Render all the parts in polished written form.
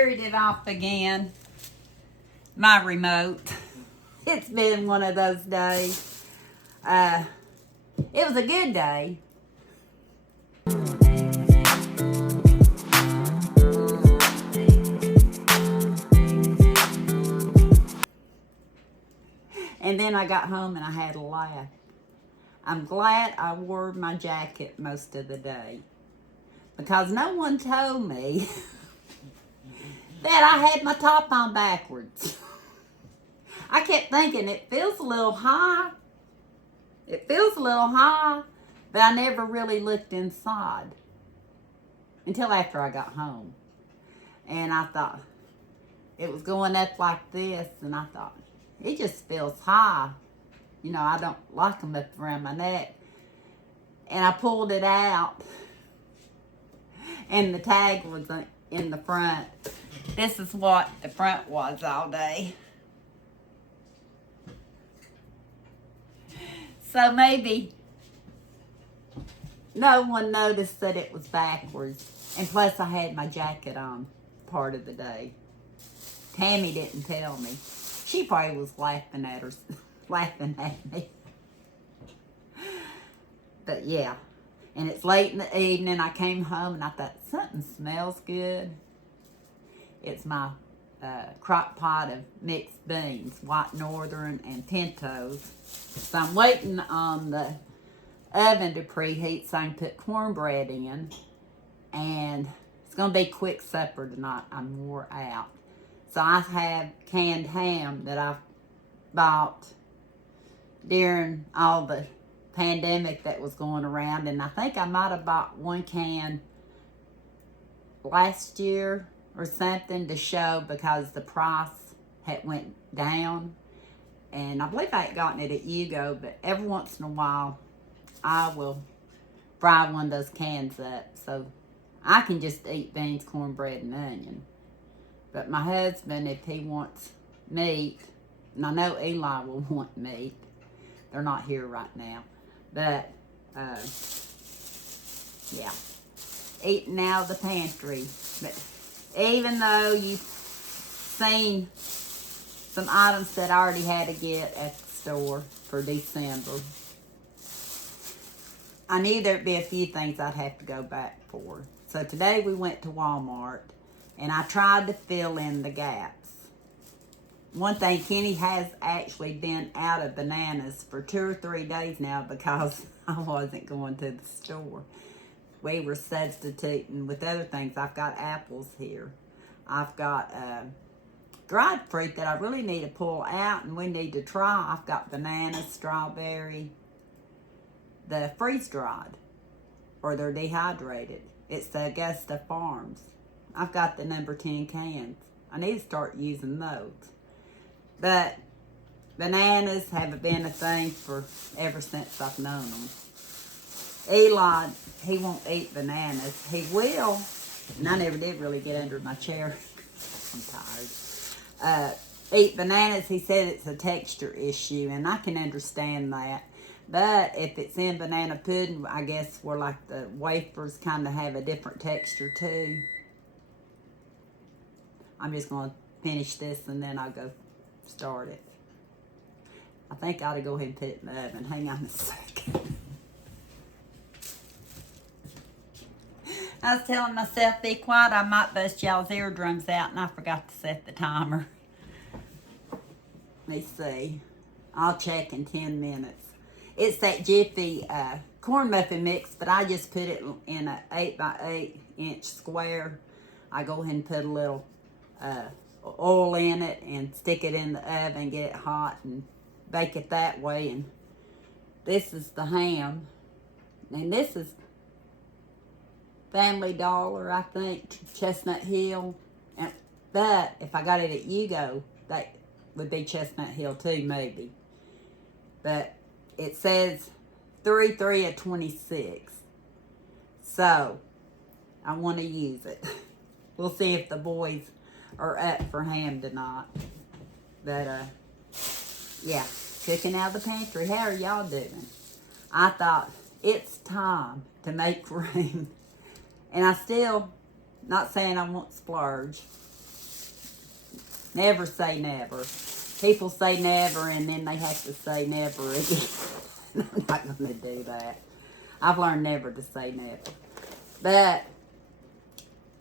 carried it off again. My remote. It's been one of those days. It was a good day. And then I got home and I had a laugh. I'm glad I wore my jacket most of the day, because no one told me that I had my top on backwards. I kept thinking it feels a little high. It feels a little high, but I never really looked inside until after I got home. And I thought it was going up like this, and I thought, it just feels high. You know, I don't like them up around my neck. And I pulled it out, and the tag was in the front. This is what the front was all day. So maybe no one noticed that it was backwards. And plus I had my jacket on part of the day. Tammy didn't tell me. She probably was laughing at me. But yeah. And it's late in the evening. I came home and I thought, something smells good. It's my crock pot of mixed beans, white northern and pintos. So I'm waiting on the oven to preheat so I can put cornbread in. And it's going to be quick supper tonight. I'm wore out. So I have canned ham that I bought during all the pandemic that was going around. And I think I might have bought one can last year or something to show, because the price had went down. And I believe I had gotten it at Yugo, but every once in a while I will fry one of those cans up so I can just eat beans, cornbread, and onion. But my husband, if he wants meat, and I know Eli will want meat. They're not here right now. But, yeah. Eating out of the pantry. But even though you've seen some items that I already had to get at the store for December, I knew there'd be a few things I'd have to go back for. So today we went to Walmart, and I tried to fill in the gaps. One thing, Kenny has actually been out of bananas for 2 or 3 days now because I wasn't going to the store. We were substituting with other things. I've got apples here. I've got dried fruit that I really need to pull out and we need to try. I've got bananas, strawberry, the freeze-dried, or they're dehydrated. It's the Augusta Farms. I've got the number 10 cans. I need to start using those. But bananas haven't been a thing for ever since I've known them. Eli, he won't eat bananas. He will, and I never did really get under my chair. I'm tired. Eat bananas, he said it's a texture issue, and I can understand that. But if it's in banana pudding, I guess where like the wafers kind of have a different texture too. I'm just going to finish this and then I'll go start it. I think I ought to go ahead and put it in the oven. Hang on a second. I was telling myself, be quiet, I might bust y'all's eardrums out, and I forgot to set the timer. Let me see. I'll check in 10 minutes. It's that Jiffy corn muffin mix, but I just put it in an 8 by 8 inch square. I go ahead and put a little oil in it and stick it in the oven, get it hot, and bake it that way. And this is the ham, and this is Family Dollar, I think, Chestnut Hill. But if I got it at Yugo, that would be Chestnut Hill too, maybe. But it says 3 of 26. So I want to use it. We'll see if the boys are up for ham tonight. But yeah, cooking out of the pantry. How are y'all doing? I thought it's time to make room. And I still, not saying I won't splurge, Never say never. People say never and then they have to say never again. I'm not going to do that. I've learned never to say never. But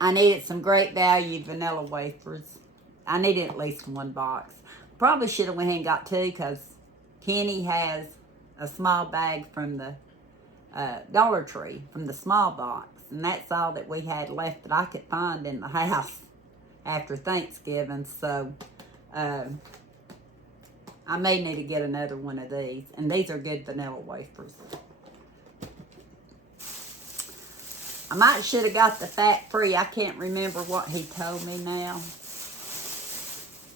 I needed some Great Value vanilla wafers. I needed at least one box. Probably should have went ahead and got two because Kenny has a small bag from the Dollar Tree, from the small box. And that's all that we had left that I could find in the house after Thanksgiving. So I may need to get another one of these. And these are good vanilla wafers. I might should have got the fat-free. I can't remember what he told me now.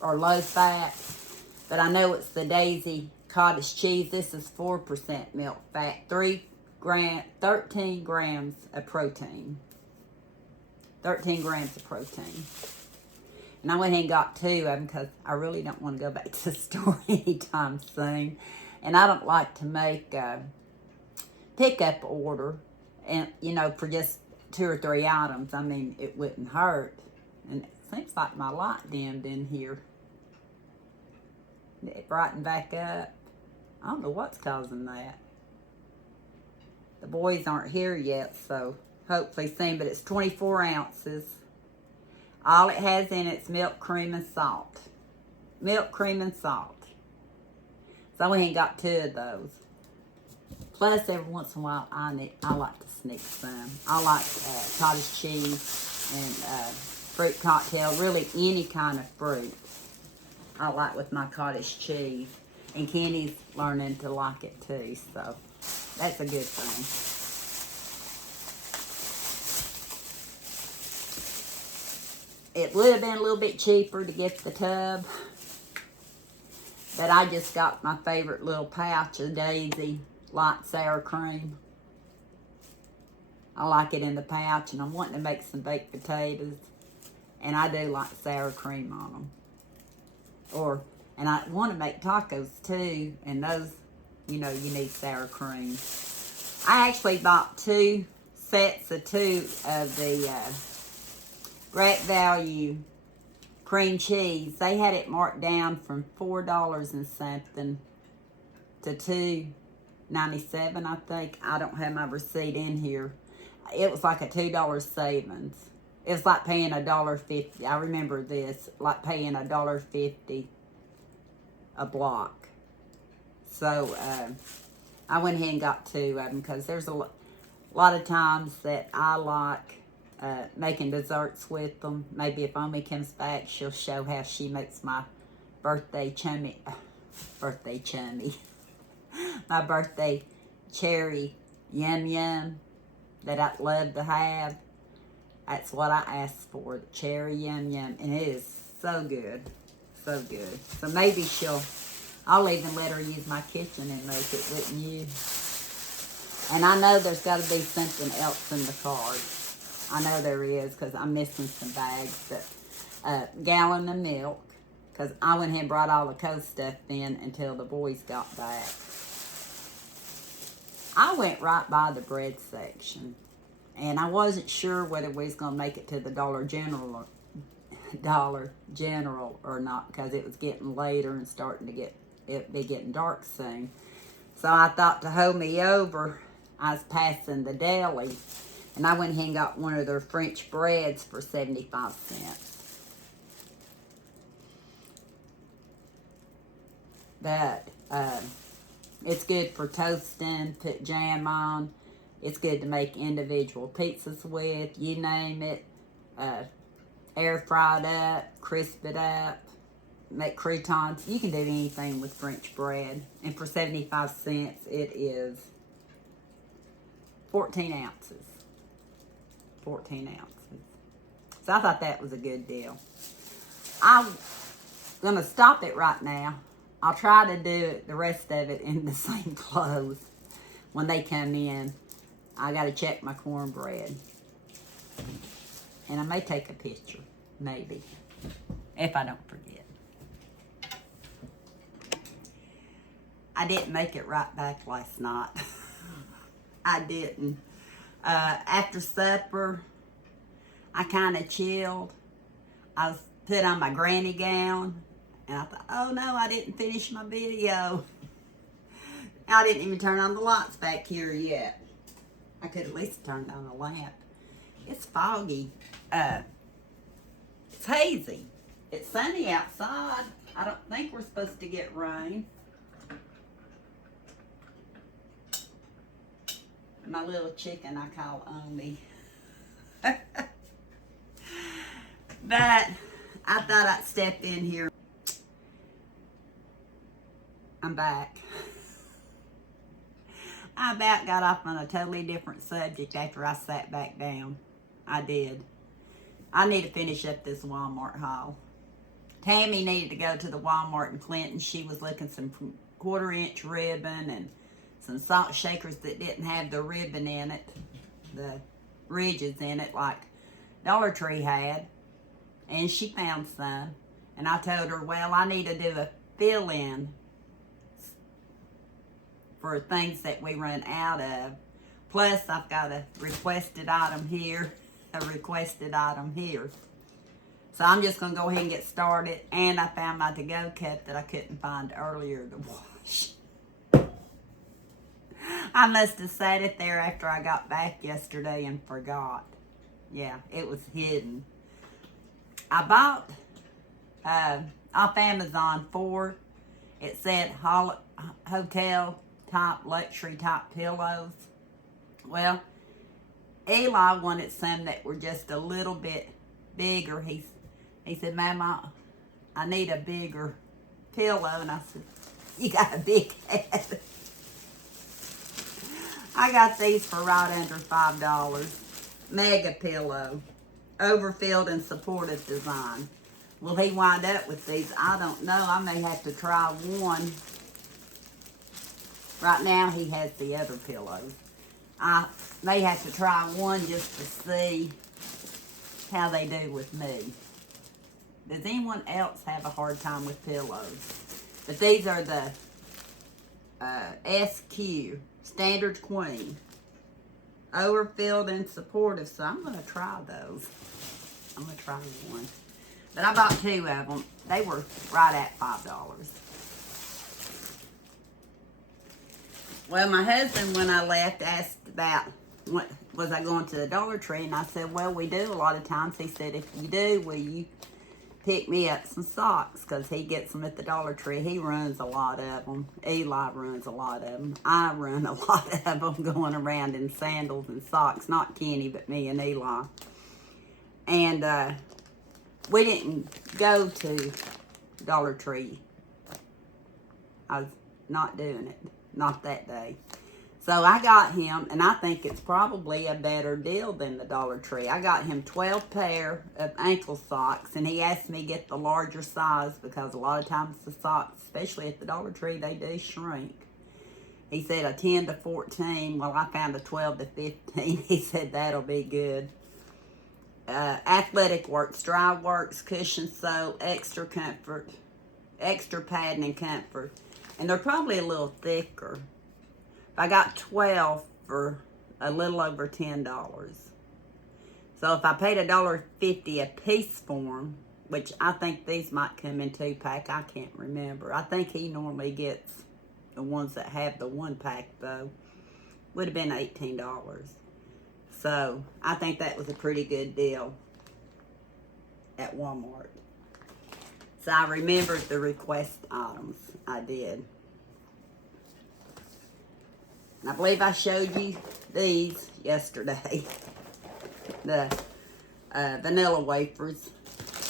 Or low fat. But I know it's the Daisy cottage cheese. This is 4% milk fat. 13 grams of protein. 13 grams of protein. And I went ahead and got two of them because I really don't want to go back to the store anytime soon. And I don't like to make a pickup order, and you know, for just 2 or 3 items. I mean, it wouldn't hurt. And it seems like my light dimmed in here. It brightened back up. I don't know what's causing that. The boys aren't here yet, so hopefully soon. But it's 24 ounces. All it has in it's milk, cream, and salt. Milk, cream, and salt. So I went and got 2 of those. Plus, every once in a while, I like to sneak some. I like cottage cheese and fruit cocktail. Really, any kind of fruit I like with my cottage cheese. And Kenny's learning to like it too, so that's a good thing. It would have been a little bit cheaper to get the tub, but I just got my favorite little pouch of Daisy light sour cream. I like it in the pouch, and I'm wanting to make some baked potatoes, and I do like sour cream on them. And I want to make tacos too, and those, you know, you need sour cream. I actually bought 2 sets of 2 of the Great Value cream cheese. They had it marked down from $4 and something to $2.97, I think. I don't have my receipt in here. It was like a $2 savings. It was like paying $1.50. I remember this, like paying $1.50 a block. So I went ahead and got 2 of them because there's a lot of times that I like making desserts with them. Maybe if Omi comes back, she'll show how she makes my birthday chummy, my birthday cherry yum yum that I love to have. That's what I asked for, the cherry yum yum, and it is so good, so good. So maybe I'll even let her use my kitchen and make it, wouldn't you? And I know there's got to be something else in the card. I know there is, because I'm missing some bags. But a gallon of milk, because I went ahead and brought all the cold stuff in until the boys got back. I went right by the bread section, and I wasn't sure whether we was going to make it to the Dollar General or not, because it was getting later and starting to be getting dark soon. So I thought to hold me over, I was passing the deli, and I went ahead and got one of their French breads for 75 cents. But it's good for toasting, put jam on. It's good to make individual pizzas with, you name it. Air fried up, crisp it up, make croutons. You can do anything with French bread. And for 75 cents, it is 14 ounces. 14 ounces. So I thought that was a good deal. I'm going to stop it right now. I'll try to do the rest of it in the same clothes when they come in. I got to check my cornbread. And I may take a picture, maybe, if I don't forget. I didn't make it right back last night. I didn't. After supper, I kind of chilled. I was put on my granny gown. And I thought, oh no, I didn't finish my video. I didn't even turn on the lights back here yet. I could at least turn on the lamp. It's foggy. It's hazy. It's sunny outside. I don't think we're supposed to get rain. My little chicken I call Omi. But I thought I'd step in here. I'm back. I about got off on a totally different subject after I sat back down. I did. I need to finish up this Walmart haul. Tammy needed to go to the Walmart in Clinton. She was looking some 1/4-inch ribbon and some salt shakers that didn't have the ribbon in it, the ridges in it like Dollar Tree had. And she found some. And I told her, well, I need to do a fill-in for things that we run out of. Plus, I've got a requested item here, a requested item here. So I'm just going to go ahead and get started. And I found my to-go cup that I couldn't find earlier to wash. I must have sat it there after I got back yesterday and forgot. Yeah, it was hidden. I bought off Amazon 4. It said hotel top, luxury top pillows. Well, Eli wanted some that were just a little bit bigger. He said, Mama, I need a bigger pillow. And I said, you got a big head. I got these for right under $5. Mega pillow. Overfilled and supportive design. Will he wind up with these? I don't know. I may have to try one. Right now he has the other pillows. I may have to try one just to see how they do with me. Does anyone else have a hard time with pillows? But these are the SQ, Standard Queen. Overfilled and supportive, so I'm going to try those. I'm going to try one. But I bought 2 of them. They were right at $5. Well, my husband, when I left, asked about, was I going to the Dollar Tree? And I said, well, we do a lot of times. He said, if you do, will you pick me up some socks? Because he gets them at the Dollar Tree. He runs a lot of them. Eli runs a lot of them. I run a lot of them going around in sandals and socks. Not Kenny, but me and Eli. And we didn't go to Dollar Tree. I was not doing it. Not that day. So I got him, and I think it's probably a better deal than the Dollar Tree. I got him 12 pair of ankle socks, and he asked me to get the larger size because a lot of times the socks, especially at the Dollar Tree, they do shrink. He said a 10 to 14. Well, I found a 12 to 15. He said that'll be good. Athletic Works, Dry Works, Cushion Sole, Extra Comfort, Extra Padding and Comfort. And they're probably a little thicker. I got 12 for a little over $10. So if I paid $1.50 a piece for them, which I think these might come in 2-pack, I can't remember. I think he normally gets the ones that have the 1-pack though. Would have been $18. So I think that was a pretty good deal at Walmart. So I remembered the request items. I did. And I believe I showed you these yesterday. The vanilla wafers.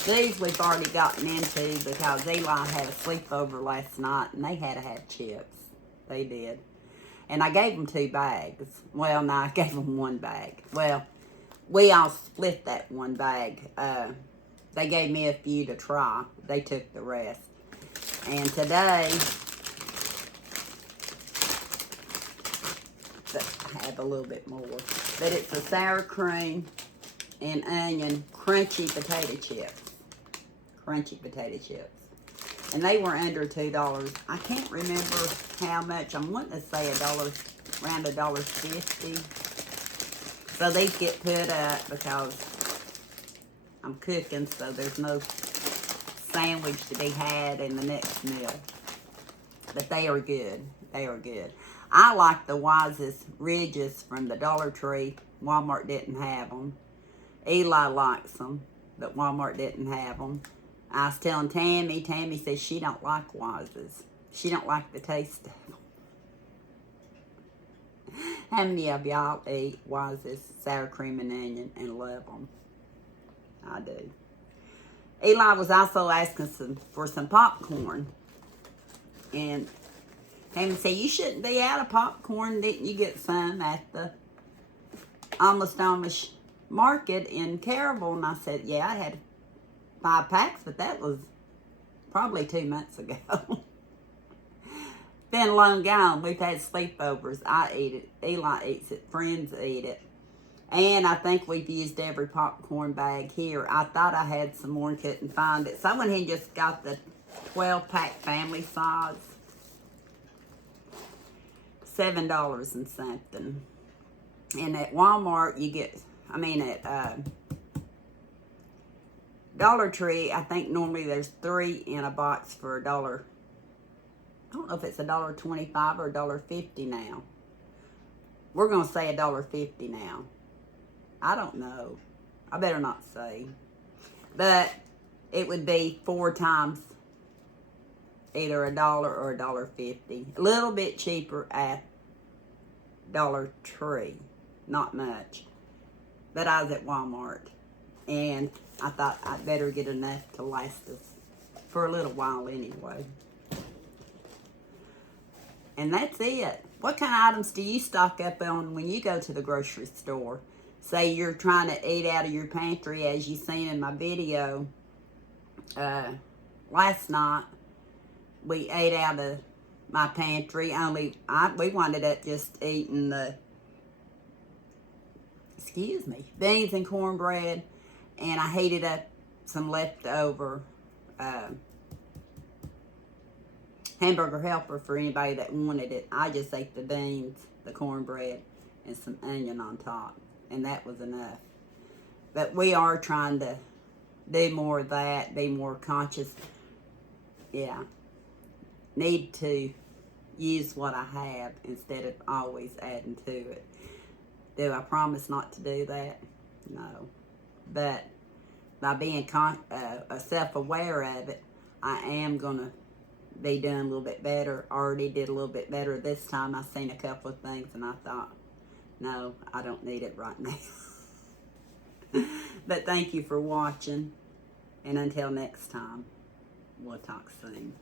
These we've already gotten into because Eli had a sleepover last night and they had to have chips. They did. And I gave them 2 bags. Well, no, I gave them 1 bag. Well, we all split that 1 bag. They gave me a few to try. They took the rest. And today, I have a little bit more. But it's a sour cream and onion crunchy potato chips. Crunchy potato chips. And they were under $2. I can't remember how much. I'm wanting to say around $1.50. So these get put up because I'm cooking, so there's no sandwich to be had in the next meal. But they are good. They are good. I like the Wisest Ridges from the Dollar Tree. Walmart didn't have them. Eli likes them, but Walmart didn't have them. I was telling Tammy. Tammy says she don't like Wises. She don't like the taste of them. How many of y'all eat Wises sour cream and onion and love them? I do. Eli was also asking for some popcorn. And Tammy said, you shouldn't be out of popcorn. Didn't you get some at the Almost Amish market in Caryville? And I said, yeah, I had 5 packs, but that was probably 2 months ago. Been long gone. We've had sleepovers. I eat it. Eli eats it. Friends eat it. And I think we've used every popcorn bag here. I thought I had some more and couldn't find it. So I went ahead and just got the 12-pack family size. $7 and something. And at Walmart, you get, at Dollar Tree, I think normally there's 3 in a box for $1. I don't know if it's $1.25 or $1.50 now. We're going to say $1.50 now. I don't know. I better not say. But it would be 4 times either $1 or $1.50. A little bit cheaper at Dollar Tree. Not much. But I was at Walmart. And I thought I'd better get enough to last us for a little while anyway. And that's it. What kind of items do you stock up on when you go to the grocery store? Say you're trying to eat out of your pantry, as you seen in my video. Last night, we ate out of my pantry. We wound up just eating the, beans and cornbread. And I heated up some leftover hamburger helper for anybody that wanted it. I just ate the beans, the cornbread, and some onion on top. And that was enough. But we are trying to do more of that, be more conscious. Yeah. Need to use what I have instead of always adding to it. Do I promise not to do that? No. But by being self-aware of it, I am going to be doing a little bit better. Already did a little bit better this time. I seen a couple of things and I thought, no, I don't need it right now. But thank you for watching. And until next time, we'll talk soon.